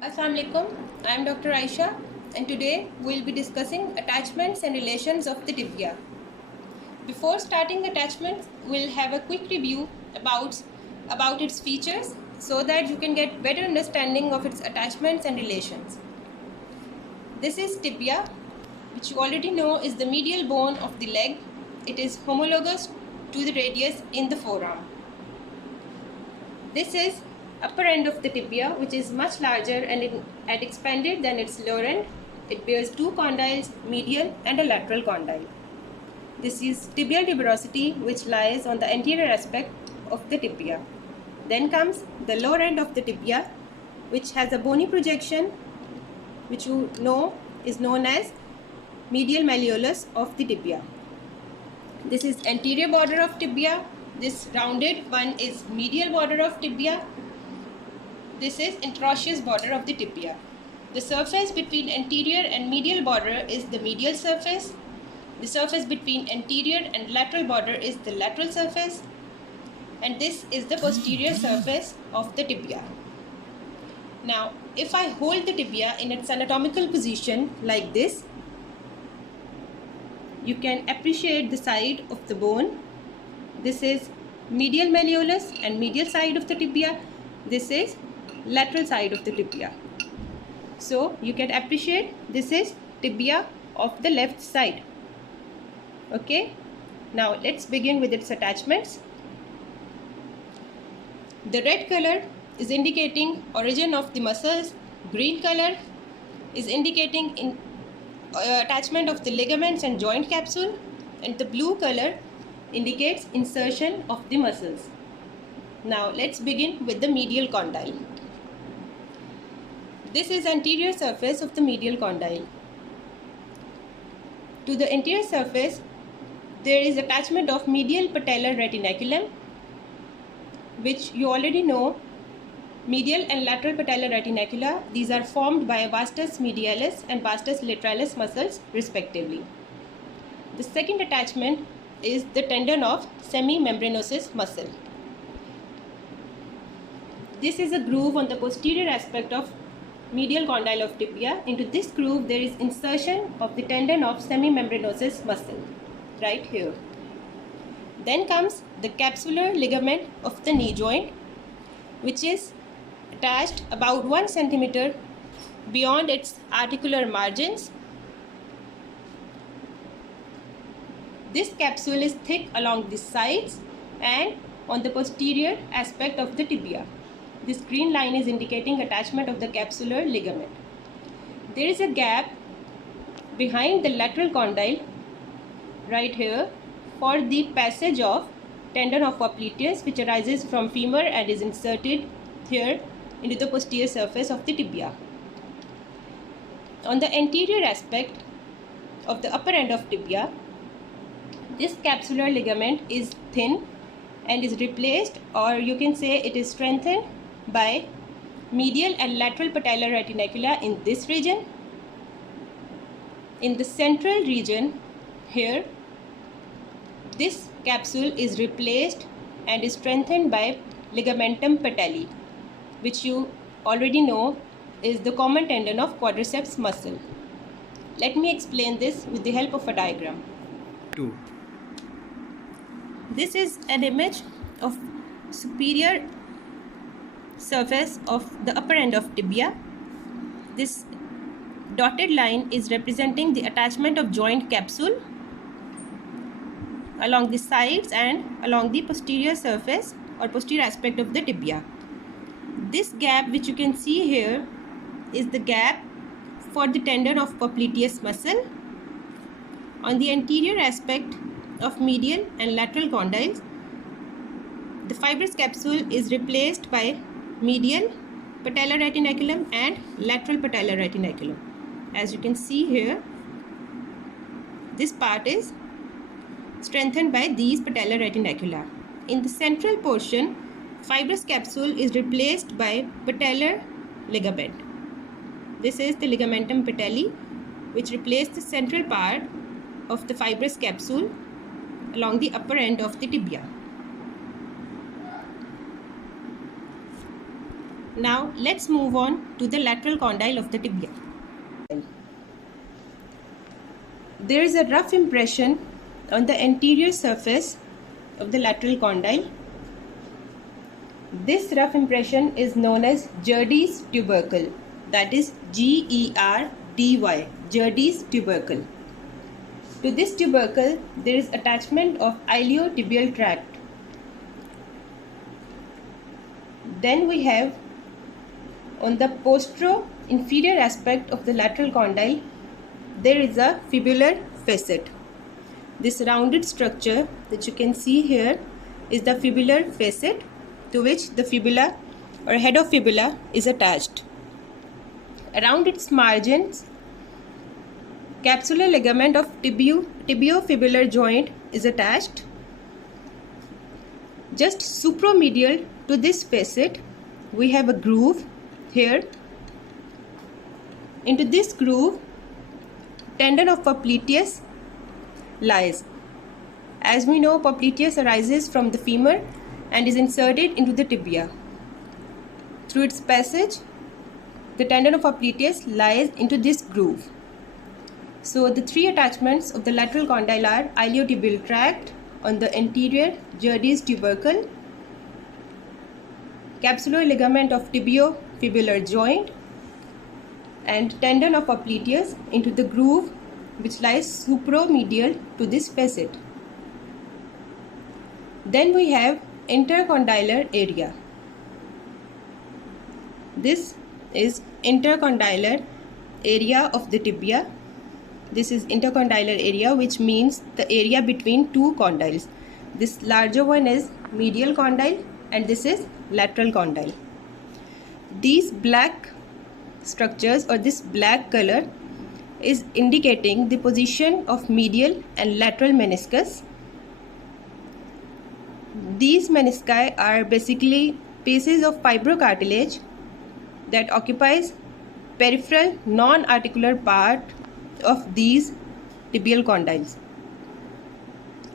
Assalamu alaikum. I am Dr. Aisha and today we will be discussing attachments and relations of the tibia. Before starting attachments, we will have a quick review about its features so that you can get better understanding of its attachments and relations. This is tibia, which you already know is the medial bone of the leg. It is homologous to the radius in the forearm. This is upper end of the tibia, which is much larger and expanded than its lower end. It bears two condyles, medial and a lateral condyle. This is tibial tuberosity, which lies on the anterior aspect of the tibia. Then comes the lower end of the tibia, which has a bony projection, which you know is known as medial malleolus of the tibia. This is anterior border of tibia. This rounded one is medial border of tibia. This is interosseous border of the tibia. The surface between anterior and medial border is the medial surface. The surface between anterior and lateral border is the lateral surface. And this is the posterior surface of the tibia. Now, if I hold the tibia in its anatomical position like this, you can appreciate the side of the bone. This is medial malleolus and medial side of the tibia. This is lateral side of the tibia. So you can appreciate this is tibia of the left side. Okay. Now let's begin with its attachments. The red color is indicating origin of the muscles. Green color is indicating attachment of the ligaments and joint capsule, and the blue color indicates insertion of the muscles. Now let's begin with the medial condyle. This is anterior surface of the medial condyle. To the anterior surface, there is attachment of medial patellar retinaculum, which you already know. Medial and lateral patellar retinacula, these are formed by vastus medialis and vastus lateralis muscles respectively. The second attachment is the tendon of semimembranosus muscle. This is a groove on the posterior aspect of medial condyle of tibia. Into this groove there is insertion of the tendon of semimembranosus muscle right here. Then comes the capsular ligament of the knee joint, which is attached about 1 centimeter beyond its articular margins. This capsule is thick along the sides and on the posterior aspect of the tibia. This green line is indicating attachment of the capsular ligament. There is a gap behind the lateral condyle right here for the passage of tendon of popliteus, which arises from femur and is inserted here into the posterior surface of the tibia. On the anterior aspect of the upper end of tibia, this capsular ligament is thin and is replaced, or you can say it is strengthened, by medial and lateral patellar retinacula in this region. In the central region here, this capsule is replaced and is strengthened by ligamentum patelli, which you already know is the common tendon of quadriceps muscle. Let me explain this with the help of a diagram. 2. This is an image of superior surface of the upper end of tibia. This dotted line is representing the attachment of joint capsule along the sides and along the posterior surface or posterior aspect of the tibia. This gap which you can see here is the gap for the tendon of popliteus muscle. On the anterior aspect of medial and lateral condyles, the fibrous capsule is replaced by medial patellar retinaculum and lateral patellar retinaculum. As you can see here, this part is strengthened by these patellar retinacula. In the central portion, fibrous capsule is replaced by patellar ligament. This is the ligamentum patelli, which replaced the central part of the fibrous capsule along the upper end of the tibia. Now let's move on to the lateral condyle of the tibia. There is a rough impression on the anterior surface of the lateral condyle. This rough impression is known as Gerdy's tubercle, that is G-E-R-D-Y, Gerdy's tubercle. To this tubercle, there is attachment of iliotibial tract. Then we have on the postero-inferior aspect of the lateral condyle, there is a fibular facet. This rounded structure that you can see here is the fibular facet, to which the fibula or head of fibula is attached. Around its margins, capsular ligament of tibiofibular joint is attached. Just supromedial to this facet, we have a groove here. Into this groove, tendon of popliteus lies. As we know, popliteus arises from the femur and is inserted into the tibia. Through its passage, the tendon of popliteus lies into this groove. So the three attachments of the lateral condyle are iliotibial tract on the anterior Gerdy's tubercle, capsular ligament of tibiofibular joint, and tendon of popliteus into the groove which lies supromedial to this facet. Then we have intercondylar area. This is intercondylar area of the tibia. This is intercondylar area, which means the area between two condyles. This larger one is medial condyle and this is lateral condyle. These black structures or this black color is indicating the position of medial and lateral meniscus. These menisci are basically pieces of fibrocartilage that occupies peripheral non-articular part of these tibial condyles.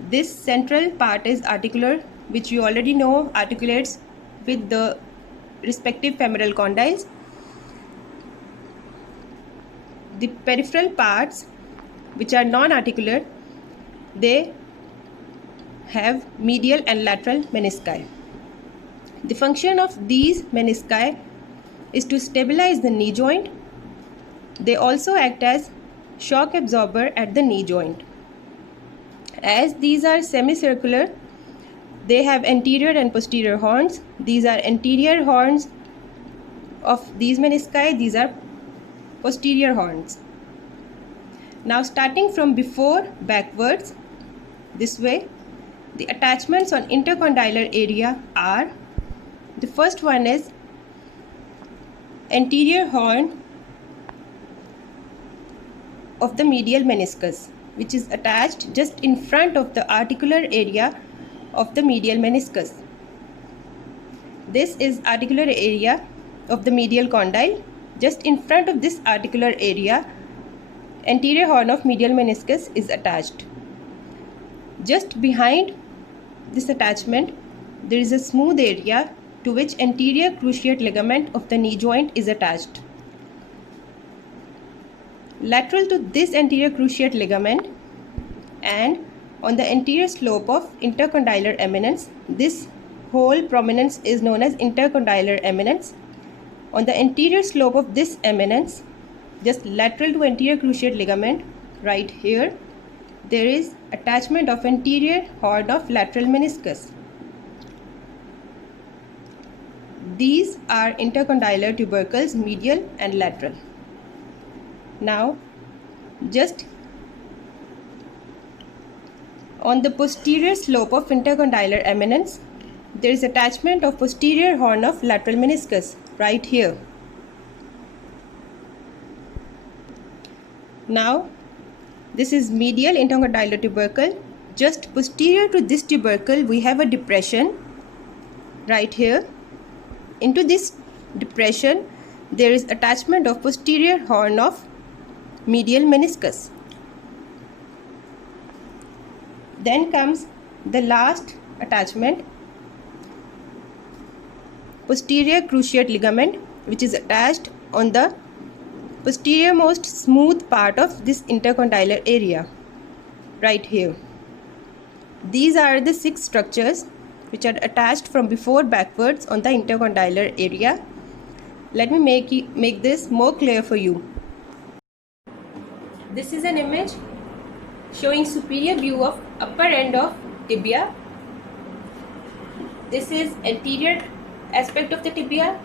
This central part is articular, which you already know articulates with the respective femoral condyles. The peripheral parts, which are non-articular, they have medial and lateral menisci. The function of these menisci is to stabilize the knee joint. They also act as shock absorber at the knee joint. As these are semicircular, they have anterior and posterior horns. These are anterior horns of these menisci, these are posterior horns. Now starting from before backwards, this way, the attachments on intercondylar area are, the first one is anterior horn of the medial meniscus, which is attached just in front of the articular area of the medial meniscus. This is articular area of the medial condyle. Just in front of this articular area, anterior horn of medial meniscus is attached. Just behind this attachment, there is a smooth area to which anterior cruciate ligament of the knee joint is attached. Lateral to this anterior cruciate ligament and on the anterior slope of intercondylar eminence, this whole prominence is known as intercondylar eminence. On the anterior slope of this eminence, just lateral to anterior cruciate ligament, right here, there is attachment of anterior horn of lateral meniscus. These are intercondylar tubercles, medial and lateral. Now, just on the posterior slope of intercondylar eminence, there is attachment of posterior horn of lateral meniscus right here. Now, this is medial intercondylar tubercle. Just posterior to this tubercle, we have a depression right here. Into this depression, there is attachment of posterior horn of medial meniscus. Then comes the last attachment, posterior cruciate ligament, which is attached on the posterior most smooth part of this intercondylar area, right here. These are the 6 structures which are attached from before backwards on the intercondylar area. Let me make this more clear for you. This is an image showing superior view of upper end of tibia. This is anterior aspect of the tibia.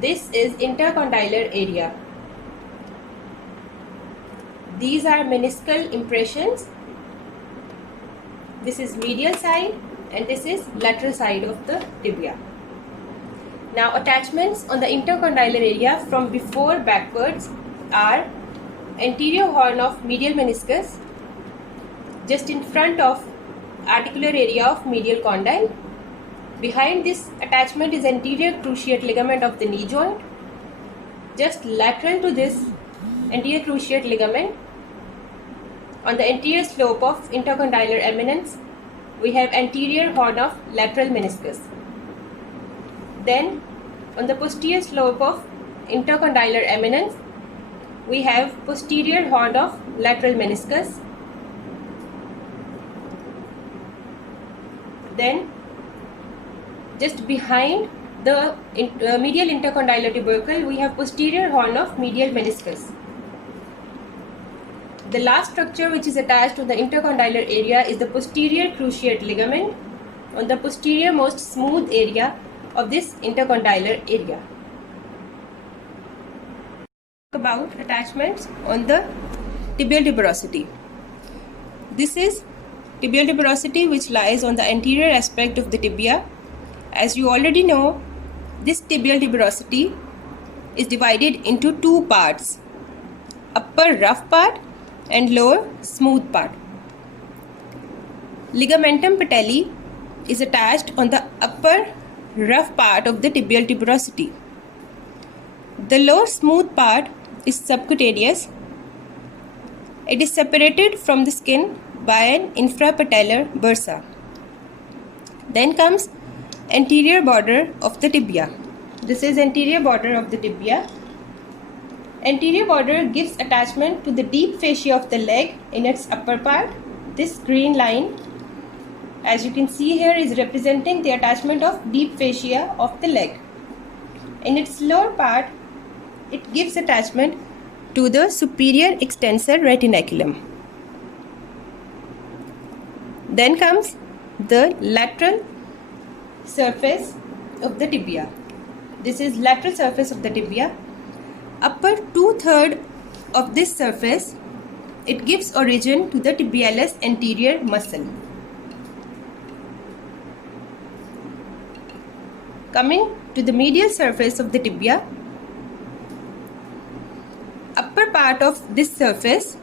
This is intercondylar area. These are meniscal impressions. This is medial side and this is lateral side of the tibia. Now attachments on the intercondylar area from before backwards are anterior horn of medial meniscus, just in front of articular area of medial condyle. Behind this attachment is anterior cruciate ligament of the knee joint. Just lateral to this anterior cruciate ligament, on the anterior slope of intercondylar eminence, we have anterior horn of lateral meniscus. Then on the posterior slope of intercondylar eminence, we have posterior horn of lateral meniscus. Then just behind the medial intercondylar tubercle, we have posterior horn of medial meniscus. The last structure which is attached to the intercondylar area is the posterior cruciate ligament on the posterior most smooth area of this intercondylar area. About attachments on the tibial tuberosity. This is tibial tuberosity which lies on the anterior aspect of the tibia. As you already know, this tibial tuberosity is divided into 2 parts, upper rough part and lower smooth part. Ligamentum patelli is attached on the upper rough part of the tibial tuberosity. The lower smooth part is subcutaneous. It is separated from the skin by an infrapatellar bursa. Then comes anterior border of the tibia. This is anterior border of the tibia. Anterior border gives attachment to the deep fascia of the leg in its upper part. This green line, as you can see here, is representing the attachment of deep fascia of the leg. In its lower part, it gives attachment to the superior extensor retinaculum. Then comes the lateral surface of the tibia. This is lateral surface of the tibia. Upper 2/3 of this surface, it gives origin to the tibialis anterior muscle. Coming to the medial surface of the tibia, upper part of this surface,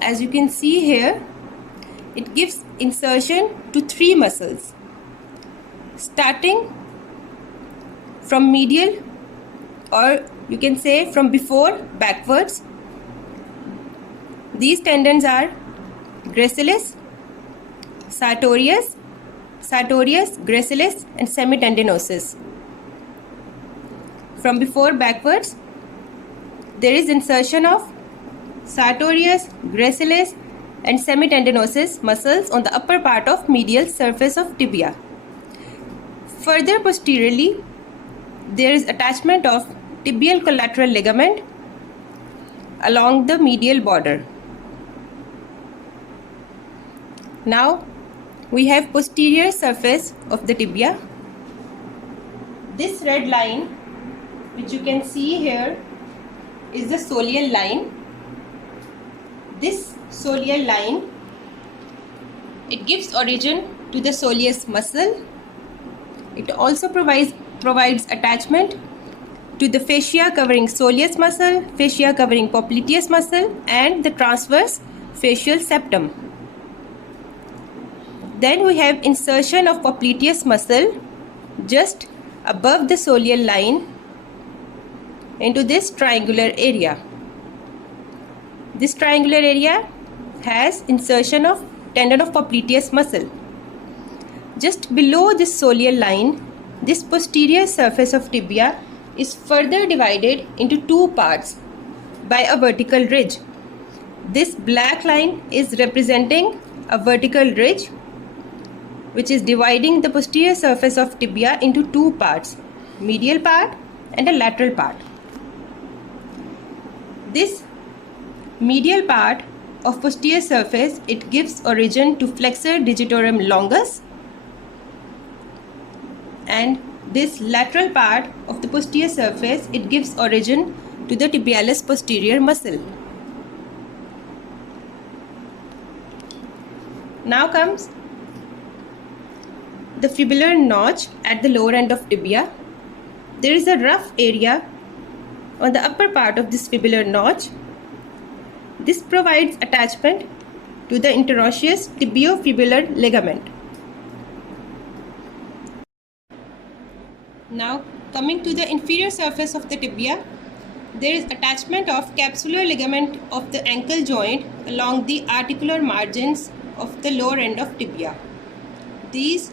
as you can see here, it gives insertion to 3 muscles. Starting from medial, or you can say from before backwards, these tendons are gracilis, sartorius, gracilis and semitendinosus. From before backwards, there is insertion of sartorius, gracilis and semitendinosus muscles on the upper part of medial surface of tibia. Further posteriorly, there is attachment of tibial collateral ligament along the medial border. Now we have posterior surface of the tibia. This red line, which you can see here, is the soleal line. This soleal line, it gives origin to the soleus muscle. It also provides attachment to the fascia covering soleus muscle, fascia covering popliteus muscle and the transverse facial septum. Then we have insertion of popliteus muscle just above the soleal line into this triangular area. This triangular area has insertion of tendon of popliteus muscle. Just below this soleal line, this posterior surface of tibia is further divided into two parts by a vertical ridge. This black line is representing a vertical ridge which is dividing the posterior surface of tibia into two parts, medial part and a lateral part. This medial part of posterior surface, it gives origin to flexor digitorum longus, and this lateral part of the posterior surface, it gives origin to the tibialis posterior muscle. Now comes the fibular notch at the lower end of tibia. There is a rough area on the upper part of this fibular notch. This provides attachment to the interosseous tibiofibular ligament. Now coming to the inferior surface of the tibia, there is attachment of capsular ligament of the ankle joint along the articular margins of the lower end of tibia. This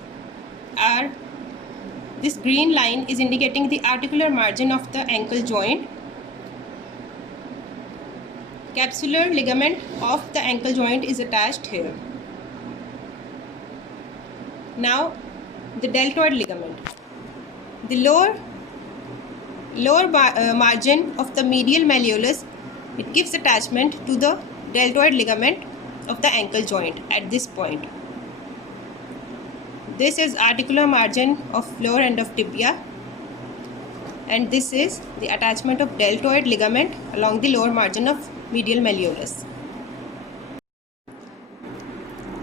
green line is indicating the articular margin of the ankle joint. Capsular ligament of the ankle joint is attached here. Now the deltoid ligament. The lower margin of the medial malleolus, it gives attachment to the deltoid ligament of the ankle joint at this point. This is articular margin of lower end of tibia, and this is the attachment of deltoid ligament along the lower margin of medial malleolus.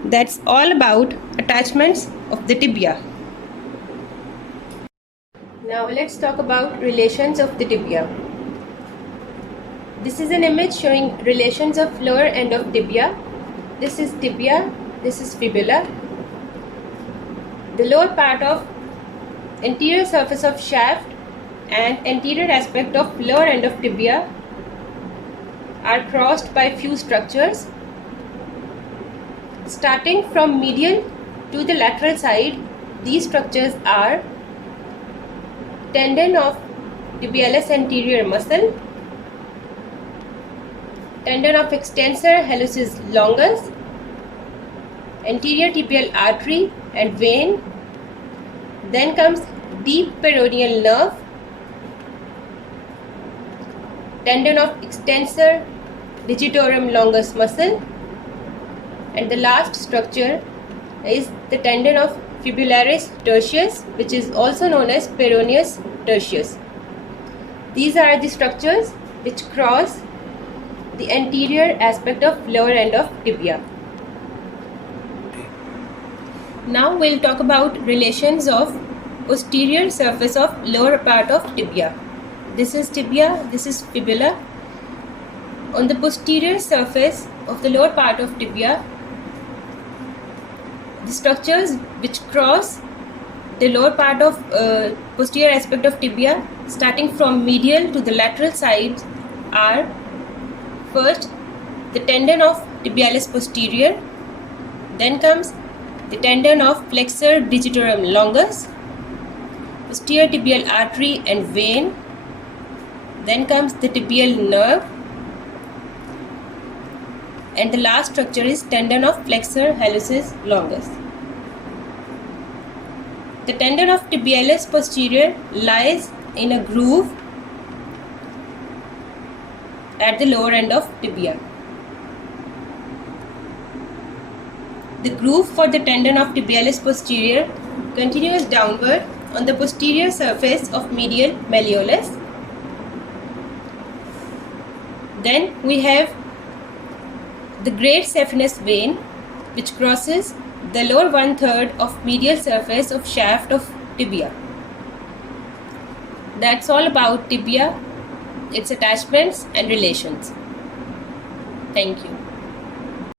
That's all about attachments of the tibia. Now let's talk about relations of the tibia. This is an image showing relations of lower end of tibia. This is tibia, this is fibula. The lower part of anterior surface of shaft and anterior aspect of lower end of tibia are crossed by few structures. Starting from medial to the lateral side, these structures are tendon of tibialis anterior muscle, tendon of extensor hallucis longus, anterior tibial artery and vein, then comes deep peroneal nerve, tendon of extensor digitorum longus muscle, and the last structure is the tendon of fibularis tertius, which is also known as peroneus tertius. These are the structures which cross the anterior aspect of lower end of tibia. Now we'll talk about relations of posterior surface of lower part of tibia. This is tibia, this is fibula. On the posterior surface of the lower part of tibia, the structures which cross the lower part of posterior aspect of tibia, starting from medial to the lateral sides, are first the tendon of tibialis posterior, then comes the tendon of flexor digitorum longus, posterior tibial artery and vein, then comes the tibial nerve, and the last structure is tendon of flexor hallucis longus. The tendon of tibialis posterior lies in a groove at the lower end of tibia. The groove for the tendon of tibialis posterior continues downward on the posterior surface of medial malleolus. Then we have the great saphenous vein, which crosses the lower 1/3 of medial surface of shaft of tibia. That's all about tibia, its attachments and relations. Thank you.